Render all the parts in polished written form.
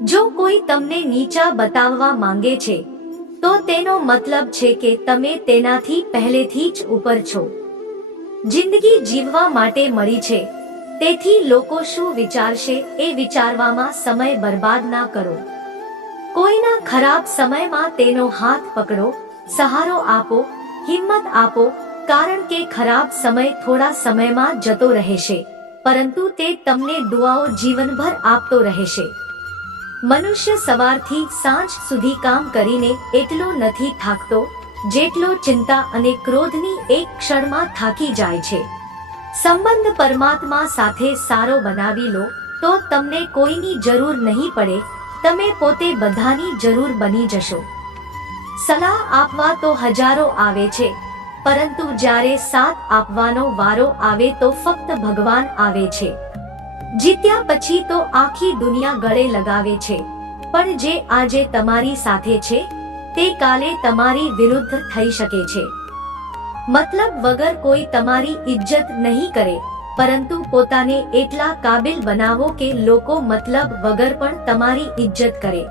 જો કોઈ તમને નીચા બતાવવા માંગે છે તો તેનો મતલબ છે કે તમે તેનાથી પહેલેથી જ ઉપર છો. જિંદગી જીવવા માટે મળી છે, તેથી લોકો શું વિચારશે એ વિચારવામાં સમય બરબાદ ના કરો. કોઈના ખરાબ સમયમાં તેનો હાથ પકડો, સહારો આપો, હિંમત આપો, કારણ કે ખરાબ સમય થોડા સમયમાં જતો રહેશે, પરંતુ તે તમને દુઆઓ જીવનભર આપતો રહેશે. મનુષ્ય સવારથી સાંજ સુધી કામ કરીને એટલો નથી થાકતો જેટલો ચિંતા અને ક્રોધની એક ક્ષણમાં થાકી જાય છે. સંબંધ પરમાત્મા સાથે સારો બનાવી લો તો તમને કોઈની જરૂર નહીં પડે, તમે પોતે બધાની જરૂર બની જશો. સલાહ આપવા તો હજારો આવે છે, પરંતુ જ્યારે સાથ આપવાનો વારો આવે તો ફક્ત ભગવાન આવે છે. જીત્યા પછી તો આખી દુનિયા ગળે લગાવે છે, પણ જે આજે તમારી સાથે છે તે કાલે તમારી વિરુદ્ધ થઈ શકે છે. મતલબ વગર કોઈ તમારી ઇજ્જત નહીં કરે, પરંતુ પોતાને એટલા કાબિલ બનાવો કે લોકો મતલબ વગર પણ તમારી ઇજ્જત કરે.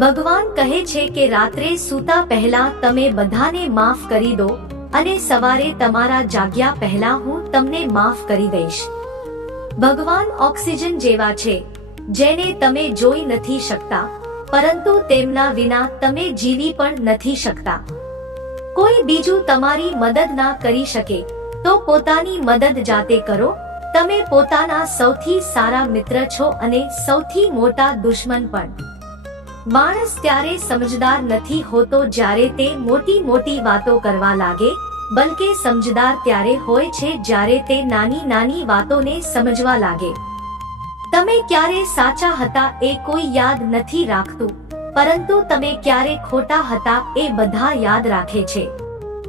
ભગવાન કહે છે કે રાત્રે સૂતા પહેલા તમે બધાને માફ કરી દો અને સવારે તમારા જાગ્યા પહેલા હું તમને માફ કરી દઈશ. ભગવાન ઓક્સિજન જેવા છે, જેને તમે જોઈ નથી શકતા, પરંતુ તેમના વિના તમે જીવી પણ નથી શકતા. કોઈ બીજું તમારી મદદ ના કરી શકે તો પોતાની મદદ જાતે કરો. તમે પોતાના સૌથી સારા મિત્ર છો અને સૌથી મોટા દુશ્મન પણ. માણસ ત્યારે સમજદાર નથી હોતો જ્યારે તે મોટી મોટી વાતો કરવા લાગે, બલકે સમજદાર ત્યારે હોય છે જ્યારે તે નાની નાની વાતોને સમજવા લાગે. તમે ક્યારે સાચા હતા એ કોઈ યાદ નથી રાખતું, પરંતુ તમે ક્યારે ખોટા હતા એ બધા યાદ રાખે છે.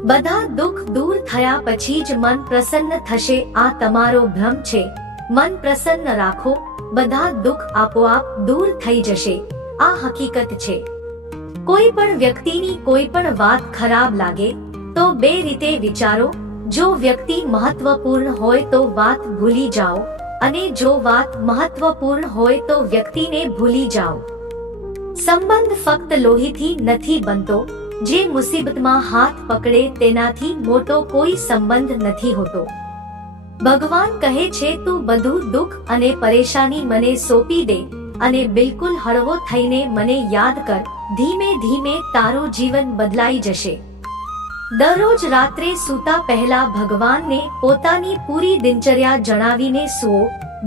બધા દુઃખ દૂર થયા પછી જ મન પ્રસન્ન થશે, આ તમારો ભ્રમ છે. મન પ્રસન્ન રાખો, બધા દુઃખ આપોઆપ દૂર થઈ જશે, આ હકીકત છે. કોઈ પણ વ્યક્તિની કોઈ પણ વાત ખરાબ લાગે તો બે રીતે વિચારો. જો વ્યક્તિ મહત્વપૂર્ણ હોય તો વાત ભૂલી જાઓ, અને જો વાત મહત્વપૂર્ણ હોય તો વ્યક્તિને ભૂલી જાઓ. સંબંધ ફક્ત લોહીથી નથી બનતો, જે મુસીબતમાં હાથ પકડે તેનાથી મોટો કોઈ સંબંધ નથી હોતો. ભગવાન કહે છે તું બધું દુઃખ અને પરેશાની મને સોંપી દે અને બિલકુલ હળવો થઈને મને યાદ કર, ધીમે ધીમે તારું જીવન બદલાઈ જશે. દરરોજ રાત્રે સૂતા પહેલા ભગવાનને પોતાની પૂરી દિનચર્યા જણાવીને સૂઓ.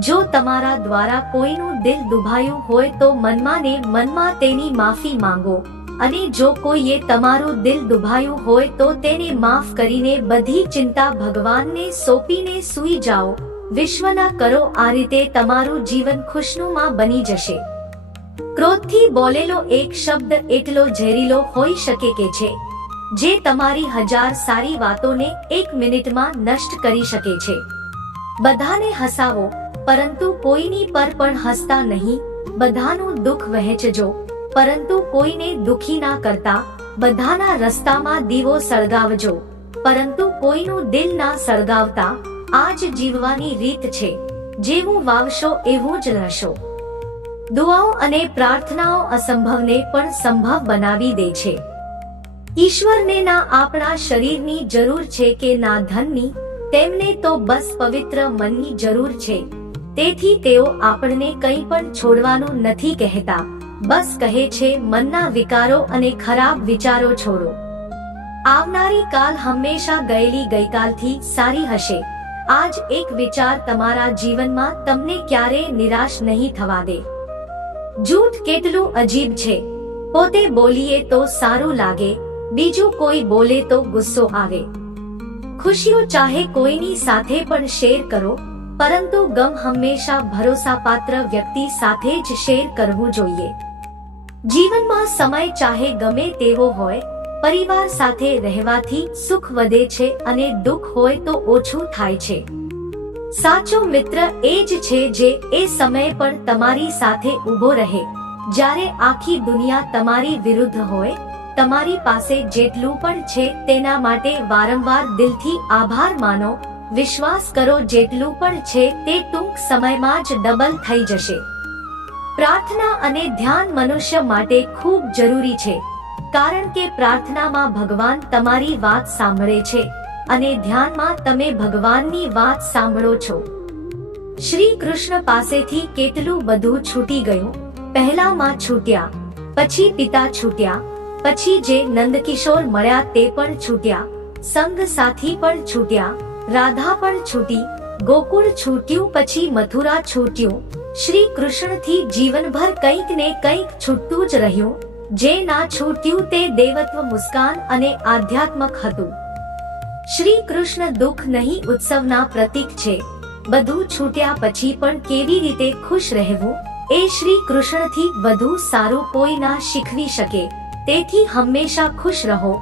જો તમારા દ્વારા કોઈનું દિલ દુભાયું હોય તો મનમાં ને મનમાં તેની માફી માંગો, અને જો કોઈએ તમારું દિલ દુભાયું હોય તો તેને માફ કરીને બધી ચિંતા ભગવાનને સોંપીને સૂઈ જાઓ. વિશ્વના કરો આ રીતે તમારું જીવન ખુશનુમા બની જશે. ક્રોધથી બોલેલો એક શબ્દ એટલો ઝેરીલો હોઈ શકે કે છે જે તમારી હજાર સારી વાતોને એક મિનિટમાં નષ્ટ કરી શકે છે. બધાને હસાવો, પરંતુ કોઈની પર પણ હસતા નહીં. બધાનું દુઃખ વહેંચજો, પરંતુ કોઈને દુખી ના કરતા. બધાના રસ્તામાં દીવો સળગાવજો, પરંતુ કોઈનું દિલ ના સળગાવતા. આ જ જીવવાની રીત છે. જેવું વાવશો એવું જ રહેશો. દુઆઓ અને પ્રાર્થનાઓ અસંભવને પણ સંભવ બનાવી દે છે. ઈશ્વરને ના આપણા શરીરની જરૂર છે કે ના ધનની, તેમને તો બસ પવિત્ર મનની જરૂર છે. તેથી તેઓ આપણને કંઈ પણ છોડવાનું નથી કહેતા, બસ કહે છે મનના વિકારો અને ખરાબ વિચારો છોડો. આવનારી કાલ હંમેશા ગયેલી ગઈકાલથી સારી હશે. આજ એક વિચાર તમારા જીવનમાં તમને ક્યારેય નિરાશ નહીં થવા દે. જૂઠ કેટલું અજીબ છે. પોતે બોલીએ તો સારું લાગે, બીજું કોઈ બોલે તો ગુસ્સો આવે. ખુશીઓ ચાહે કોઈની સાથે પણ શેર કરો, પરંતુ ગમ હંમેશા ભરોસાપાત્ર વ્યક્તિ સાથે જ શેર કરવું જોઈએ. જીવનમાં સમય ચાહે ગમે તેવો હોય, પરિવાર સાથે રહેવાથી સુખ વધે છે અને દુઃખ હોય તો ઓછું થાય છે. સાચો મિત્ર એ જ છે જે એ સમય પર તમારી સાથે ઊભો રહે જ્યારે આખી દુનિયા તમારી વિરુદ્ધ હોય. તમારી પાસે જેટલું પણ છે તેના માટે વારંવાર દિલથી આભાર માનો. વિશ્વાસ કરો જેટલું પણ છે તે ટૂંક સમયમાં જ ડબલ થઈ જશે. પ્રાર્થના અને ધ્યાન મનુષ્ય માટે ખૂબ જરૂરી છે, કારણ કે પ્રાર્થનામાં ભગવાન તમારી વાત સાંભળે છે અને ધ્યાનમાં તમે ભગવાનની વાત સાંભળો છો. શ્રી કૃષ્ણ પાસેથી કેટલું બધું છૂટી ગયું. પહેલા માં છૂટ્યા, પછી પિતા છૂટ્યા, પછી જે નંદકિશોર મળ્યા તે પણ છૂટ્યા, સંગ સાથી પણ છૂટ્યા, રાધા પણ છૂટી, ગોકુળ છૂટ્યું, પછી મથુરા છૂટ્યું. શ્રી કૃષ્ણથી જીવનભર કંઈક ને કંઈક છૂટતું જ રહ્યું. જે ના છૂટ્યું તે દેવત્વ, મુસ્કાન અને આધ્યાત્મક હતું. શ્રી કૃષ્ણ દુઃખ નહીં ઉત્સવના પ્રતીક છે. બધું છૂટ્યા પછી પણ કેવી રીતે ખુશ રહેવું એ શ્રી કૃષ્ણથી વધુ સારું કોઈ ના શીખવી શકે. તેથી હંમેશા ખુશ રહો,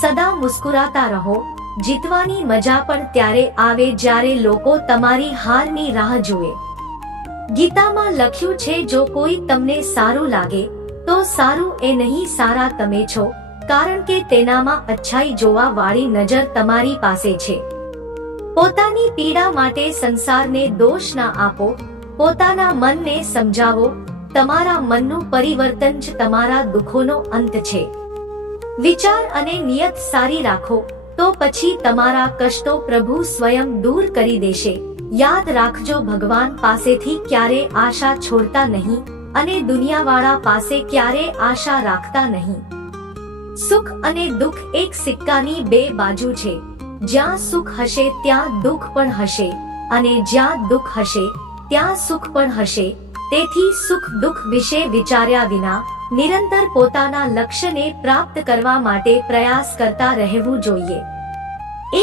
સદા મુસ્કુરાતા રહો. જીતવાની મજા પણ ત્યારે આવે જ્યારે લોકો તમારી હારની રાહ જુએ. ગીતામાં લખ્યું છે, જો કોઈ તમને સારું લાગે તો સારું એ નહીં, સારા તમે છો, કારણ કે તેનામાં અચ્છાઈ જોવા વાળી નજર તમારી પાસે છે. પોતાની પીડા માટે સંસારને દોષ ના આપો, પોતાના મનને સમજાવો. તમારા મનનું પરિવર્તન જ તમારા દુઃખોનો અંત છે. વિચાર અને નિયત સારી રાખો તો પછી તમારા કષ્ટો પ્રભુ સ્વયં દૂર કરી દેશે. યાદ રાખજો, ભગવાન પાસેથી ક્યારે આશા છોડતા નહીં અને દુનિયાવાળા પાસે ક્યારે આશા રાખતા નહીં. સુખ અને દુઃખ એક સિક્કાની બે બાજુ છે. જ્યાં સુખ હશે ત્યાં દુઃખ પણ હશે અને જ્યાં દુઃખ હશે ત્યાં સુખ પણ હશે. તેથી સુખ દુઃખ વિશે વિચાર્યા વિના નિરંતર પોતાના લક્ષ્યને પ્રાપ્ત કરવા માટે પ્રયાસ કરતા રહેવું જોઈએ.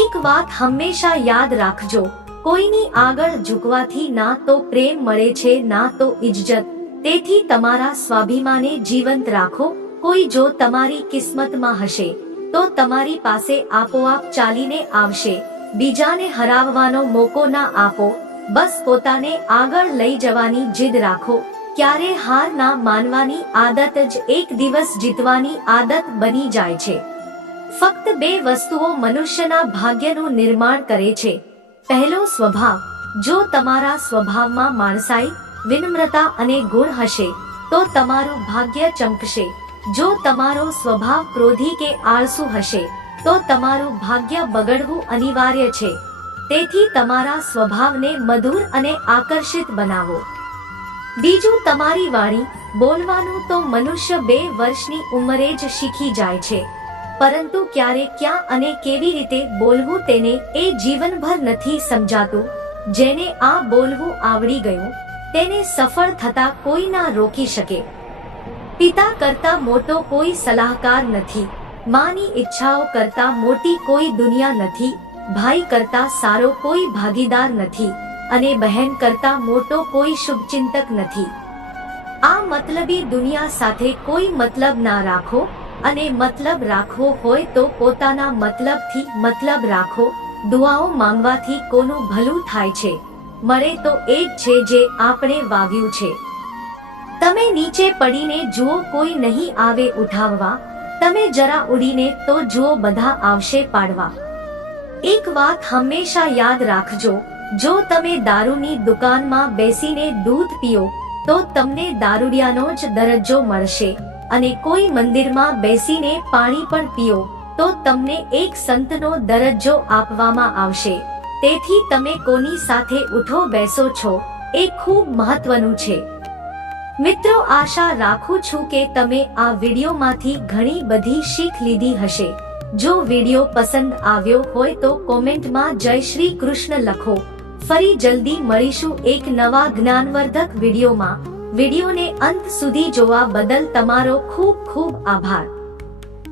એક વાત હંમેશા યાદ રાખજો, કોઈની આગળ ઝૂકવાથી ના તો પ્રેમ મળે છે ના તો ઇજ્જત. તેથી તમારા સ્વાભિમાને જીવંત રાખો. કોઈ જો તમારી કિસ્મતમાં હશે તો તમારી પાસે આપોઆપ ચાલીને આવશે. બીજાને હરાવવાનો મોકો ના આપો. બસ પોતાને આગળ લઈ જવાની જીદ રાખો. ક્યારે હાર ના માનવાની આદત જ એક દિવસ જીતવાની આદત બની જાય છે. ફક્ત બે વસ્તુઓ મનુષ્યના ભાગ્યનું નિર્માણ કરે છે. પહેલો, સ્વભાવ. જો તમારા સ્વભાવમાં માણસાઈ, વિનમ્રતા અને ગુણ હશે તો તમારું ભાગ્ય ચમકશે. જો તમારો સ્વભાવ ક્રોધી કે આળસુ હશે તો તમારું ભાગ્ય બગડવું અનિવાર્ય છે. તેથી તમારા સ્વભાવને મધુર અને આકર્ષિત બનાવો. બીજું, તમારી વાણી. બોલવાનું તો મનુષ્ય 2 વર્ષની ઉંમરે જ શીખી જાય છે, પરંતુ ક્યારે, ક્યાં અને કેવી રીતે બોલવું તેને એ જીવનભર નથી સમજાતું. જેને આ બોલવું આવડી ગયું તેને સફળ થતા કોઈ ના રોકી શકે. પિતા કરતા મોટો કોઈ સલાહકાર નથી. માની ઈચ્છાઓ કરતા મોટી કોઈ દુનિયા નથી. ભાઈ કરતા સારો કોઈ ભાગીદાર નથી અને બહેન કરતા મોટો કોઈ શુભચિંતક નથી. આ મતલબી દુનિયા સાથે કોઈ મતલબ ના રાખો અને મતલબ રાખવો હોય તો પોતાના મતલબથી મતલબ રાખો. દુઆઓ માંગવાથી કોનું ભલું થાય છે? મળે તો એ જ છે જે આપણે વાવ્યું છે. તમે નીચે પડીને જુઓ, કોઈ નહીં આવે ઉઠાવવા. તમે જરા ઉડીને તો જુઓ, બધા આવશે પાડવા. એક વાત હંમેશા યાદ રાખજો, જો તમે દારૂની દુકાનમાં બેસીને દૂધ પીઓ તો તમને દારૂડિયાનો જ દરજ્જો મળશે અને કોઈ મંદિરમાં બેસીને પાણી પણ પીઓ તો તમને એક સંતનો દરજ્જો આપવામાં આવશે. તેથી તમે કોની સાથે ઉઠો બેસો છો એ ખૂબ મહત્વનું છે. મિત્રો, આશા રાખું છું કે તમે આ વિડીયોમાંથી ઘણી બધી શીખ લીધી હશે. જો વિડીયો પસંદ આવ્યો હોય તો કોમેન્ટમાં જય શ્રી કૃષ્ણ લખો. ફરી જલ્દી મળીશું એક નવા જ્ઞાનવર્ધક વિડીયોમાં. વિડીયોને અંત સુધી જોવા બદલ તમારો ખૂબ ખૂબ આભાર.